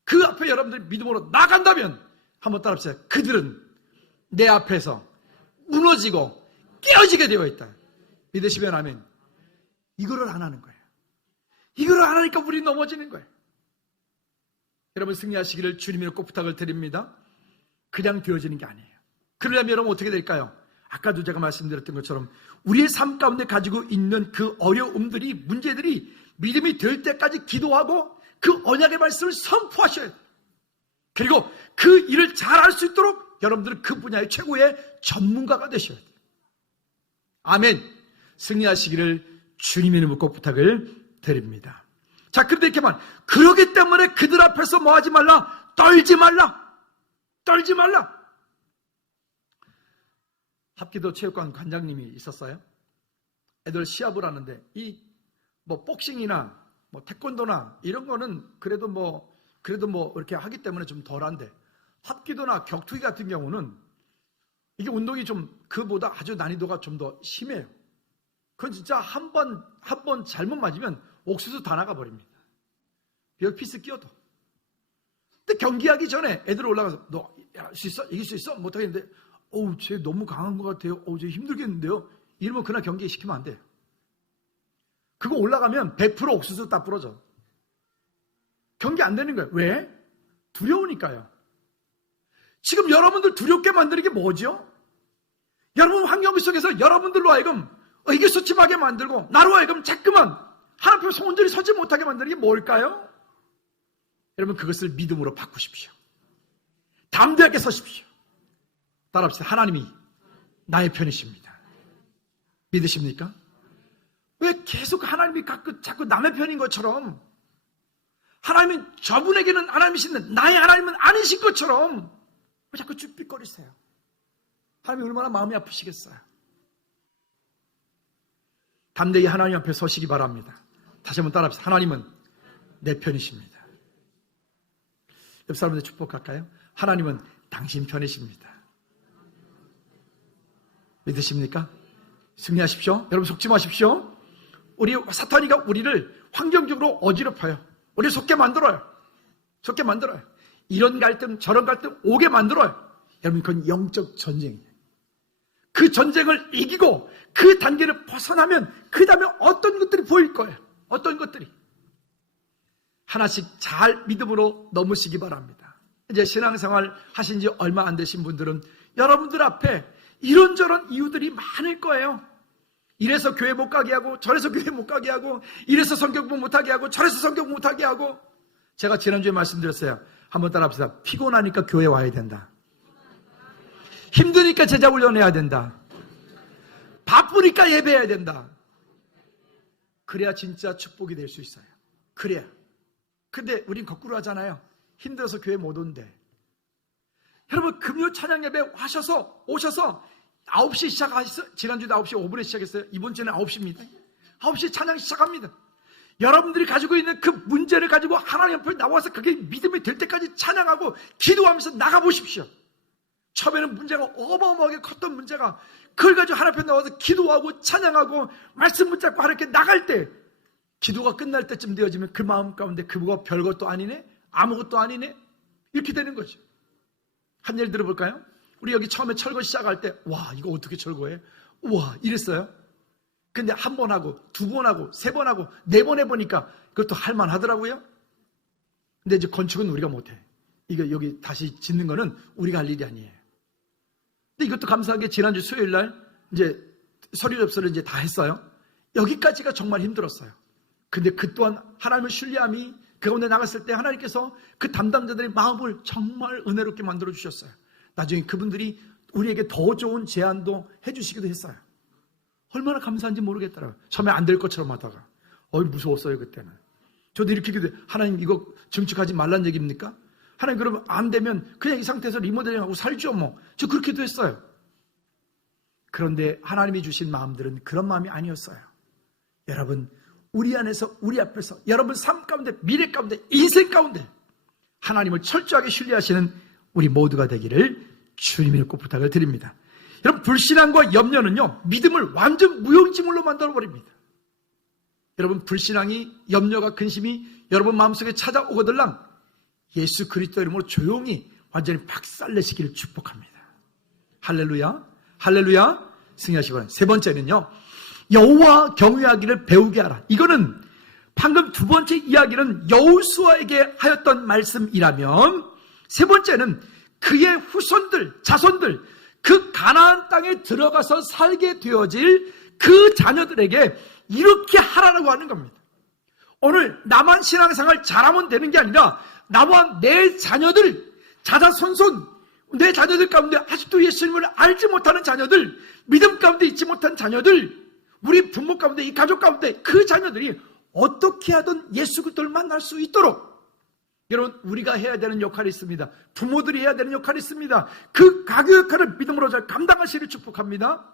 그 앞에 여러분들이 믿음으로 나간다면 한번 따라합시다. 그들은 내 앞에서 무너지고 깨어지게 되어 있다. 믿으시면 아멘. 이거를 안 하는 거예요. 이거를 안 하니까 우리 넘어지는 거예요. 여러분 승리하시기를 주님의 꼭 부탁을 드립니다. 그냥 되어지는 게 아니에요. 그러려면 여러분 어떻게 될까요? 아까도 제가 말씀드렸던 것처럼 우리의 삶 가운데 가지고 있는 그 어려움들이, 문제들이 믿음이 될 때까지 기도하고 그 언약의 말씀을 선포하셔야 돼요. 그리고 그 일을 잘할 수 있도록 여러분들은 그 분야의 최고의 전문가가 되셔야 돼요. 아멘. 승리하시기를 주님의 이름으로 꼭 부탁을 드립니다. 자, 그런데 이렇게 말, 그러기 때문에 그들 앞에서 뭐 하지 말라? 떨지 말라. 떨지 말라. 합기도 체육관 관장님이 있었어요. 애들 시합을 하는데 뭐 복싱이나 뭐 태권도나 이런 거는 그래도 뭐 이렇게 하기 때문에 좀 덜한데 합기도나 격투기 같은 경우는 이게 운동이 좀 그보다 아주 난이도가 좀 더 심해요. 그건 진짜 한 번 잘못 맞으면 옥수수 다 나가버립니다. 열피스 끼어도. 근데 경기하기 전에 애들 올라가서 너 할 수 있어? 이길 수 있어? 못하겠는데 어우 쟤 너무 강한 것 같아요. 어우 쟤 힘들겠는데요. 이러면 그날 경기 시키면 안 돼요. 그거 올라가면 100% 옥수수 다 부러져. 경기 안 되는 거예요. 왜? 두려우니까요. 지금 여러분들 두렵게 만드는 게 뭐죠? 여러분 환경 속에서 여러분들로 하여금 의기소침하게 만들고 나로 하여금 자꾸만 하나님 앞에 온전히 서지 못하게 만드는 게 뭘까요? 여러분 그것을 믿음으로 바꾸십시오. 담대하게 서십시오. 따라합시다. 하나님이 나의 편이십니다. 믿으십니까? 왜 계속 하나님이 자꾸 남의 편인 것처럼 하나님은 저분에게는 하나님이신데 나의 하나님은 아니신 것처럼 왜 자꾸 쭈삣거리세요? 하나님이 얼마나 마음이 아프시겠어요? 담대히 하나님 앞에 서시기 바랍니다. 다시 한번 따라합시다. 하나님은 내 편이십니다. 옆 사람한테 축복할까요? 하나님은 당신 편이십니다. 믿으십니까? 승리하십시오. 여러분 속지 마십시오. 사탄이가 우리를 환경적으로 어지럽혀요. 우리를 속게 만들어요. 속게 만들어요. 이런 갈등 저런 갈등 오게 만들어요. 여러분 그건 영적 전쟁이에요. 그 전쟁을 이기고 그 단계를 벗어나면 그 다음에 어떤 것들이 보일 거예요. 어떤 것들이. 하나씩 잘 믿음으로 넘으시기 바랍니다. 이제 신앙생활 하신 지 얼마 안 되신 분들은 여러분들 앞에 이런저런 이유들이 많을 거예요. 이래서 교회 못 가게 하고 저래서 교회 못 가게 하고 이래서 성경 공부 못하게 하고 저래서 성경 못하게 하고. 제가 지난주에 말씀드렸어요. 한번 따라합시다. 피곤하니까 교회 와야 된다. 힘드니까 제자 훈련해야 된다. 바쁘니까 예배해야 된다. 그래야 진짜 축복이 될 수 있어요. 그래야. 근데 우린 거꾸로 하잖아요. 힘들어서 교회 못 온대. 여러분 금요 찬양 예배 오셔서 9시 시작하셨어요. 지난주도 9시 5분에 시작했어요. 이번 주는 9시입니다. 9시 찬양 시작합니다. 여러분들이 가지고 있는 그 문제를 가지고 하나님 앞에 나와서 그게 믿음이 될 때까지 찬양하고 기도하면서 나가보십시오. 처음에는 문제가 어마어마하게 컸던 문제가 그걸 가지고 하나님 앞에 나와서 기도하고 찬양하고 말씀 붙잡고 하나님께 나갈 때 기도가 끝날 때쯤 되어지면 그 마음 가운데 그거 별것도 아니네? 아무것도 아니네? 이렇게 되는 거죠. 한 예를 들어볼까요? 우리 여기 처음에 철거 시작할 때 와 이거 어떻게 철거해? 우와 이랬어요. 근데 한 번 하고 두 번 하고 세 번 하고 네 번 해보니까 그것도 할만하더라고요. 근데 이제 건축은 우리가 못해. 이거 여기 다시 짓는 거는 우리가 할 일이 아니에요. 근데 이것도 감사하게 지난주 수요일 날 이제 서류 접수를 이제 다 했어요. 여기까지가 정말 힘들었어요. 근데 그 또한 하나님의 신뢰함이 그 가운데 나갔을 때 하나님께서 그 담당자들의 마음을 정말 은혜롭게 만들어 주셨어요. 나중에 그분들이 우리에게 더 좋은 제안도 해주시기도 했어요. 얼마나 감사한지 모르겠더라고요. 처음에 안 될 것처럼 하다가 무서웠어요 그때는. 저도 이렇게 기도해. 하나님 이거 증축하지 말란 얘기입니까? 하나님 그러면 안 되면 그냥 이 상태에서 리모델링하고 살죠 뭐. 저 그렇게도 했어요. 그런데 하나님이 주신 마음들은 그런 마음이 아니었어요. 여러분 우리 안에서 우리 앞에서 여러분 삶 가운데 미래 가운데 인생 가운데 하나님을 철저하게 신뢰하시는 우리 모두가 되기를 주님의 꼭 부탁을 드립니다. 여러분 불신앙과 염려는요 믿음을 완전 무용지물로 만들어버립니다. 여러분 불신앙이 염려가 근심이 여러분 마음속에 찾아오거들랑 예수 그리스도 이름으로 조용히 완전히 박살내시기를 축복합니다. 할렐루야, 할렐루야. 승리하시기 바랍니다. 세 번째는요, 여호와 경외하기를 배우게 하라. 이거는 방금 두 번째 이야기는 여호수아에게 하였던 말씀이라면, 세 번째는 그의 후손들, 자손들, 그 가나안 땅에 들어가서 살게 되어질 그 자녀들에게 이렇게 하라고 하는 겁니다. 오늘 나만 신앙생활 잘하면 되는 게 아니라 나와 내 자녀들, 자자손손, 내 자녀들 가운데 아직도 예수님을 알지 못하는 자녀들, 믿음 가운데 있지 못한 자녀들, 우리 부모 가운데, 이 가족 가운데 그 자녀들이 어떻게 하든 예수 그리스도를 만날 수 있도록, 여러분, 우리가 해야 되는 역할이 있습니다. 부모들이 해야 되는 역할이 있습니다. 그 가교 역할을 믿음으로 잘 감당하시기를 축복합니다.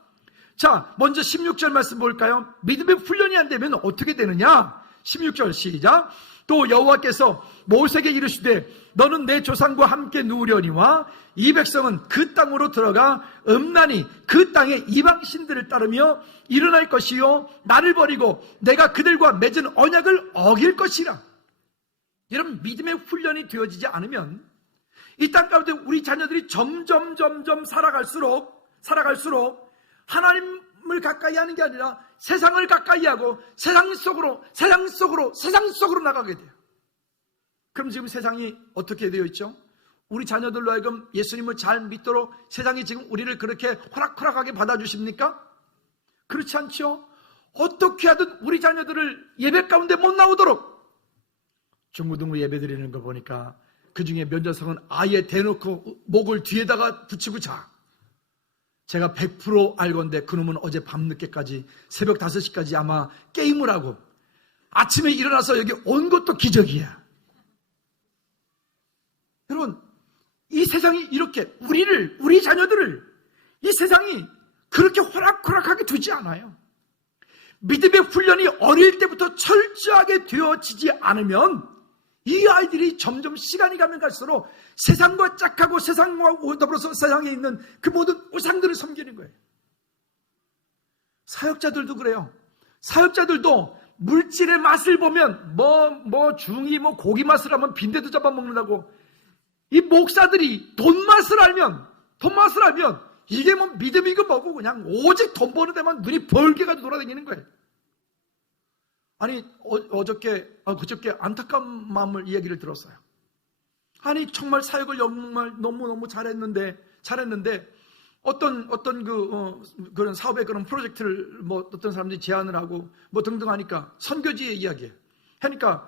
자, 먼저 16절 말씀 볼까요? 믿음의 훈련이 안 되면 어떻게 되느냐? 16절 시작. 또 여호와께서 모세에게 이르시되 너는 내 조상과 함께 누우려니와 이 백성은 그 땅으로 들어가 음란히 그 땅의 이방신들을 따르며 일어날 것이요 나를 버리고 내가 그들과 맺은 언약을 어길 것이라. 여러분, 믿음의 훈련이 되어지지 않으면 이 땅 가운데 우리 자녀들이 점점 살아갈수록 하나님을 가까이 하는 게 아니라 세상을 가까이 하고 세상 속으로 나가게 돼요. 그럼 지금 세상이 어떻게 되어 있죠? 우리 자녀들로 하여금 예수님을 잘 믿도록 세상이 지금 우리를 그렇게 호락호락하게 받아주십니까? 그렇지 않죠? 어떻게 하든 우리 자녀들을 예배 가운데 못 나오도록, 중고등부 예배 드리는 거 보니까 그 중에 몇 녀석은 아예 대놓고 목을 뒤에다가 붙이고 자. 제가 100% 알건데 그놈은 어제 밤늦게까지 새벽 5시까지 아마 게임을 하고 아침에 일어나서 여기 온 것도 기적이야. 여러분, 이 세상이 이렇게 우리 자녀들을 이 세상이 그렇게 호락호락하게 두지 않아요. 믿음의 훈련이 어릴 때부터 철저하게 되어지지 않으면 이 아이들이 점점 시간이 가면 갈수록 세상과 짝하고 세상과 더불어서 세상에 있는 그 모든 우상들을 섬기는 거예요. 사역자들도 그래요. 사역자들도 물질의 맛을 보면 중이 고기 맛을 하면 빈대도 잡아먹는다고, 이 목사들이 돈 맛을 알면 이게 믿음이고 뭐고 그냥 오직 돈 버는 데만 눈이 벌게 가지고 돌아다니는 거예요. 아니, 그저께 안타까운 마음을 이야기를 들었어요. 아니, 정말 사역을 정말 너무 잘했는데 그런 사업의 그런 프로젝트를 어떤 사람들이 제안을 하고 등등 하니까 선교지의 이야기예요. 하니까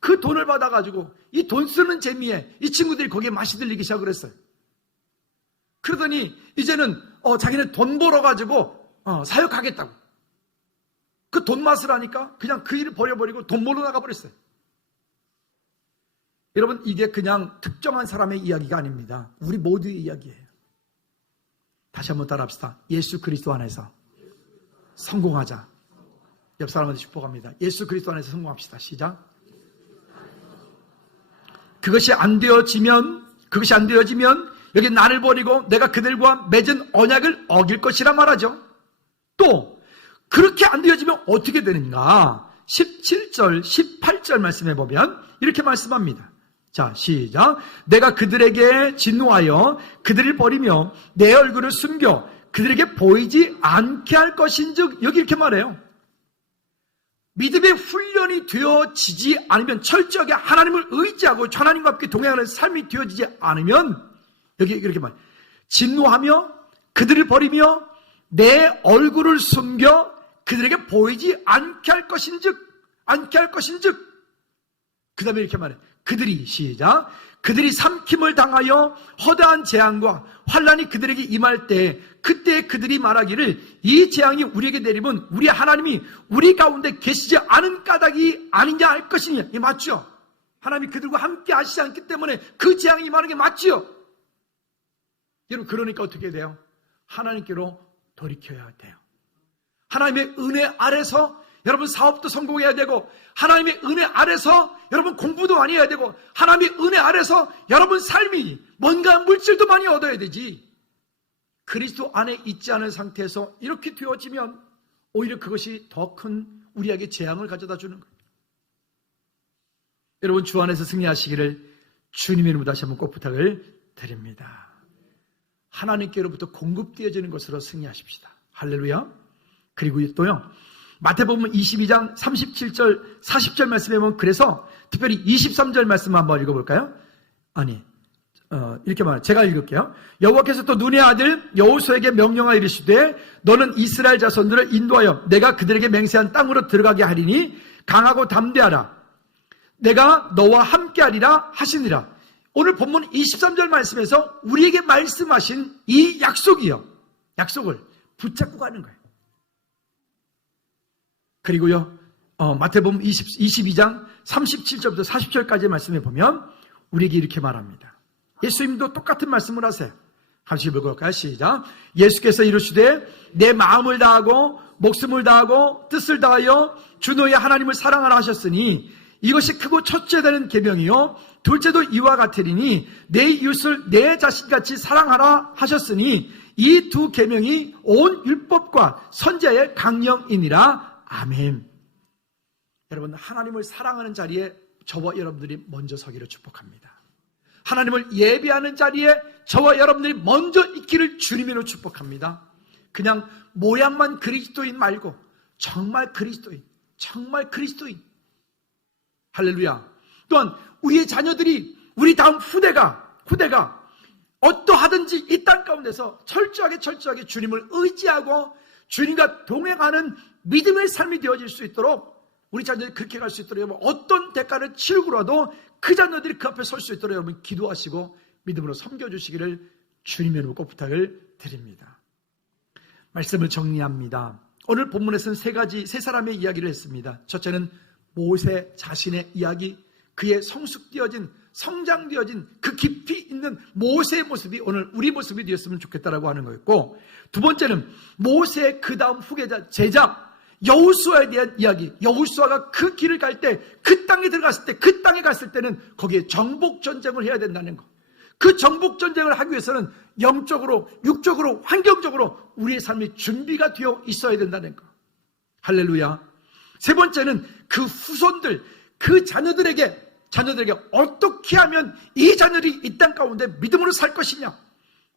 그 돈을 받아가지고 이 돈 쓰는 재미에 이 친구들이 거기에 맛이 들리기 시작을 했어요. 그러더니 이제는 자기는 돈 벌어가지고 사역하겠다고. 그 돈 맛을 하니까 그냥 그 일을 버려버리고 돈 벌러 나가버렸어요. 여러분, 이게 그냥 특정한 사람의 이야기가 아닙니다. 우리 모두의 이야기예요. 다시 한번 따라합시다. 예수 그리스도 안에서 성공하자. 옆 사람한테 축복합니다. 예수 그리스도 안에서 성공합시다. 시작. 그것이 안 되어지면 여기 나를 버리고 내가 그들과 맺은 언약을 어길 것이라 말하죠. 또 그렇게 안 되어지면 어떻게 되는가? 17절, 18절 말씀해 보면 이렇게 말씀합니다. 자, 시작. 내가 그들에게 진노하여 그들을 버리며 내 얼굴을 숨겨 그들에게 보이지 않게 할 것인즉, 여기 이렇게 말해요. 믿음의 훈련이 되어지지 않으면, 철저하게 하나님을 의지하고 하나님과 함께 동행하는 삶이 되어지지 않으면, 여기 이렇게 말해요. 진노하며 그들을 버리며 내 얼굴을 숨겨 그들에게 보이지 않게 할 것인즉, 그 다음에 이렇게 말해. 그들이, 시작. 그들이 삼킴을 당하여 허다한 재앙과 환란이 그들에게 임할 때, 그때 그들이 말하기를 이 재앙이 우리에게 내리면 우리 하나님이 우리 가운데 계시지 않은 까닭이 아니냐 할 것이냐. 이게 맞죠? 하나님이 그들과 함께 하시지 않기 때문에 그 재앙이 임하는 게 맞죠? 여러분, 그러니까 어떻게 돼요? 하나님께로 돌이켜야 돼요. 하나님의 은혜 아래서 여러분 사업도 성공해야 되고, 하나님의 은혜 아래서 여러분 공부도 많이 해야 되고, 하나님의 은혜 아래서 여러분 삶이 뭔가 물질도 많이 얻어야 되지. 그리스도 안에 있지 않은 상태에서 이렇게 되어지면 오히려 그것이 더 큰 우리에게 재앙을 가져다 주는 거예요. 여러분, 주 안에서 승리하시기를 주님의 이름으로 다시 한번 꼭 부탁을 드립니다. 하나님께로부터 공급되어지는 것으로 승리하십시다. 할렐루야. 그리고 또요, 마태복음 22장 37절 40절 말씀에 보면, 그래서 특별히 23절 말씀 한번 읽어볼까요? 이렇게 말해요. 제가 읽을게요. 여호와께서 또 눈의 아들 여호수아에게 명령하여 이르시되 너는 이스라엘 자손들을 인도하여 내가 그들에게 맹세한 땅으로 들어가게 하리니 강하고 담대하라. 내가 너와 함께하리라 하시니라. 오늘 본문 23절 말씀에서 우리에게 말씀하신 이 약속이요, 약속을 붙잡고 가는 거예요. 그리고요, 마태복음 22장 37절부터 40절까지의 말씀에 보면 우리에게 이렇게 말합니다. 예수님도 똑같은 말씀을 하세요. 같이 읽어볼까요? 시작. 예수께서 이르시되 내 마음을 다하고 목숨을 다하고 뜻을 다하여 주 너의 하나님을 사랑하라 하셨으니 이것이 크고 첫째 되는 계명이요 둘째도 이와 같으리니 내 이웃을 내 자신같이 사랑하라 하셨으니 이 두 계명이 온 율법과 선지자의 강령이니라. 아멘. 여러분, 하나님을 사랑하는 자리에 저와 여러분들이 먼저 서기를 축복합니다. 하나님을 예배하는 자리에 저와 여러분들이 먼저 있기를 주님으로 축복합니다. 그냥 모양만 그리스도인 말고 정말 그리스도인, 정말 그리스도인. 할렐루야. 또한 우리의 자녀들이, 우리 다음 후대가 어떠하든지 이 땅 가운데서 철저하게 주님을 의지하고 주님과 동행하는 믿음의 삶이 되어질 수 있도록, 우리 자녀들이 그렇게 갈 수 있도록 여러분, 어떤 대가를 치르고라도 그 자녀들이 그 앞에 설 수 있도록 여러분 기도하시고 믿음으로 섬겨주시기를 주님의 이름으로 꼭 부탁을 드립니다. 말씀을 정리합니다. 오늘 본문에서는 세 사람의 이야기를 했습니다. 첫째는 모세 자신의 이야기, 그의 성숙되어진, 성장되어진 그 깊이 있는 모세의 모습이 오늘 우리 모습이 되었으면 좋겠다라고 하는 거였고, 두 번째는 모세의 그 다음 후계자, 제자 여호수아에 대한 이야기. 여호수아가 그 길을 갈 때, 그 땅에 들어갔을 때, 그 땅에 갔을 때는 거기에 정복 전쟁을 해야 된다는 거. 그 정복 전쟁을 하기 위해서는 영적으로, 육적으로, 환경적으로 우리의 삶이 준비가 되어 있어야 된다는 거. 할렐루야. 세 번째는 그 후손들, 그 자녀들에게 어떻게 하면 이 자녀들이 이 땅 가운데 믿음으로 살 것이냐.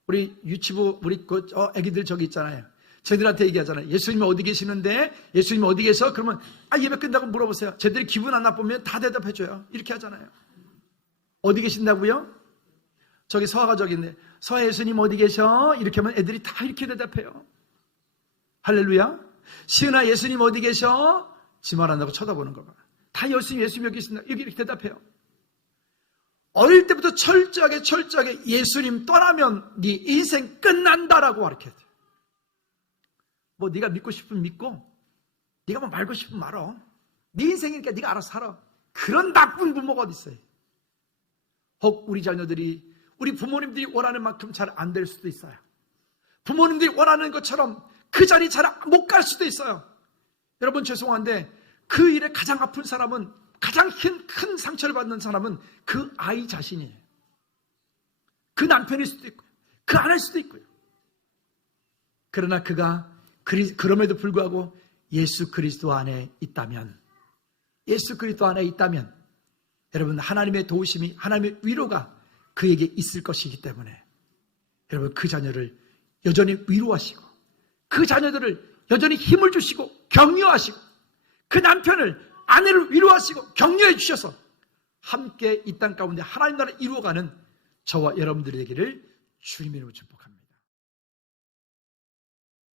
우리 유치부, 우리 애기들 저기 있잖아요. 쟤들한테 얘기하잖아요. 예수님 어디 계시는데? 예수님 어디 계셔? 그러면 예배 끝나고 물어보세요. 쟤들이 기분 안 나쁘면 다 대답해줘요. 이렇게 하잖아요. 어디 계신다고요? 저기 서아가 저기 있네. 서아, 예수님 어디 계셔? 이렇게 하면 애들이 다 이렇게 대답해요. 할렐루야. 시은아, 예수님 어디 계셔? 지 말한다고 쳐다보는 거 봐. 다 예수님 여기 계신다. 여기 이렇게 대답해요. 어릴 때부터 철저하게 예수님 떠나면 네 인생 끝난다라고 가르쳐요. 뭐 네가 믿고 싶으면 믿고, 네가 뭐 말고 싶으면 말어. 네 인생이니까 네가 알아서 살아. 그런 나쁜 부모가 어디 있어요. 혹 우리 자녀들이, 우리 부모님들이 원하는 만큼 잘 안 될 수도 있어요. 부모님들이 원하는 것처럼 그 자리 잘 못 갈 수도 있어요. 여러분, 죄송한데 그 일에 가장 아픈 사람은, 가장 큰 상처를 받는 사람은 그 아이 자신이에요. 그 남편일 수도 있고요, 그 아내일 수도 있고요. 그러나 그럼에도 불구하고 예수 그리스도 안에 있다면, 여러분, 하나님의 도우심이, 하나님의 위로가 그에게 있을 것이기 때문에 여러분, 그 자녀를 여전히 위로하시고, 그 자녀들을 여전히 힘을 주시고 격려하시고, 그 남편을, 아내를 위로하시고 격려해 주셔서 함께 이 땅 가운데 하나님 나라를 이루어가는 저와 여러분들이 되기를 주님의 이름으로 축복합니다.